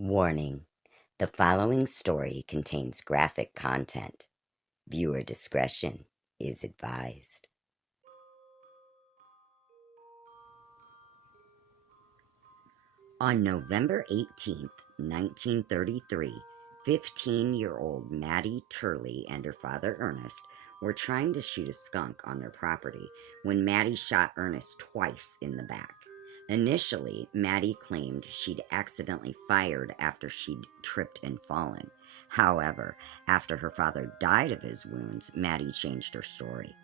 Warning: the following story contains graphic content. Viewer discretion is advised. On November 18th, 1933, 15-year-old Maddie Turley and her father Ernest were trying to shoot a skunk on their property when Maddie shot Ernest twice in the back. Initially, Maddie claimed she'd accidentally fired after she'd tripped and fallen. However, after her father died of his wounds, Maddie changed her story.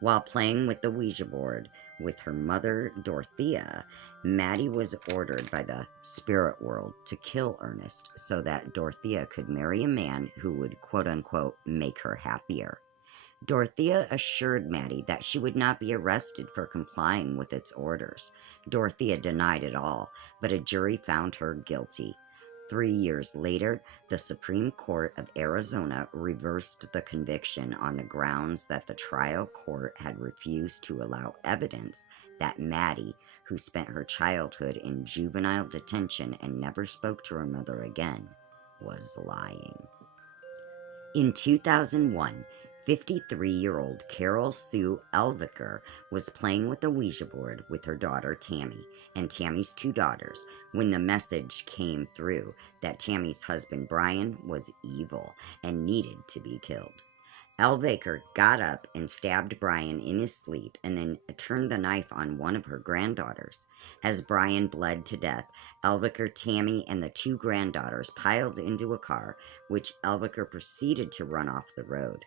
While playing with the Ouija board with her mother, Dorothea, Maddie was ordered by the spirit world to kill Ernest so that Dorothea could marry a man who would quote-unquote make her happier. Dorothea assured Maddie that she would not be arrested for complying with its orders. Dorothea denied it all, but a jury found her guilty. 3 years later, the Supreme Court of Arizona reversed the conviction on the grounds that the trial court had refused to allow evidence that Maddie, who spent her childhood in juvenile detention and never spoke to her mother again, was lying. In 2001, 53-year-old Carol Sue Elviker was playing with a Ouija board with her daughter Tammy and Tammy's 2 daughters when the message came through that Tammy's husband Brian was evil and needed to be killed. Elviker got up and stabbed Brian in his sleep and then turned the knife on one of her granddaughters. As Brian bled to death, Elviker, Tammy, and the 2 granddaughters piled into a car, which Elviker proceeded to run off the road.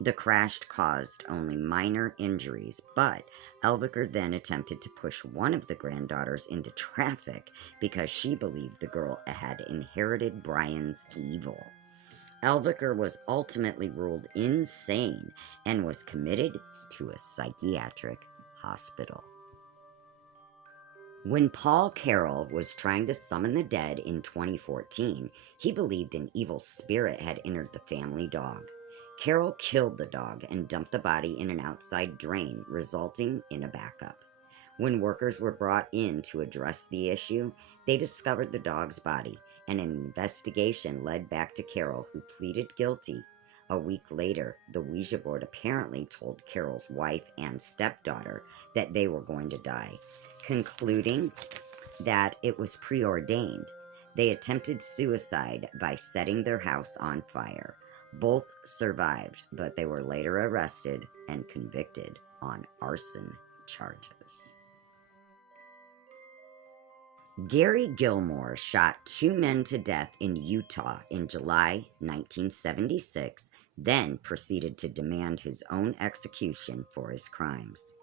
The crash caused only minor injuries, but Elviker then attempted to push one of the granddaughters into traffic because she believed the girl had inherited Brian's evil. Elviker was ultimately ruled insane and was committed to a psychiatric hospital. When Paul Carroll was trying to summon the dead in 2014, he believed an evil spirit had entered the family dog. Carroll killed the dog and dumped the body in an outside drain, resulting in a backup. When workers were brought in to address the issue, they discovered the dog's body, and an investigation led back to Carroll, who pleaded guilty. A week later, the Ouija board apparently told Carroll's wife and stepdaughter that they were going to die, concluding that it was preordained. They attempted suicide by setting their house on fire. Both survived, but they were later arrested and convicted on arson charges. Gary Gilmore shot 2 men to death in Utah in July 1976, then proceeded to demand his own execution for his crimes.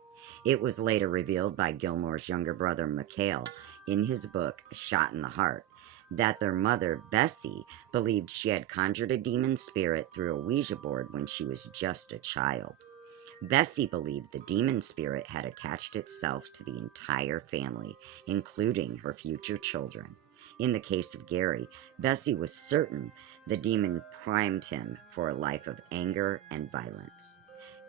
It was later revealed by Gilmore's younger brother Mikhail in his book Shot in the Heart that their mother, Bessie, believed she had conjured a demon spirit through a Ouija board when she was just a child. Bessie believed the demon spirit had attached itself to the entire family, including her future children. In the case of Gary, Bessie was certain the demon primed him for a life of anger and violence.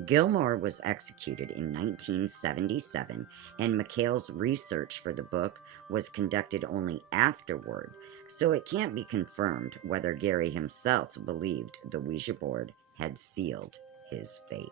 Gilmore was executed in 1977, and Mikhail's research for the book was conducted only afterward, so it can't be confirmed whether Gary himself believed the Ouija board had sealed his fate.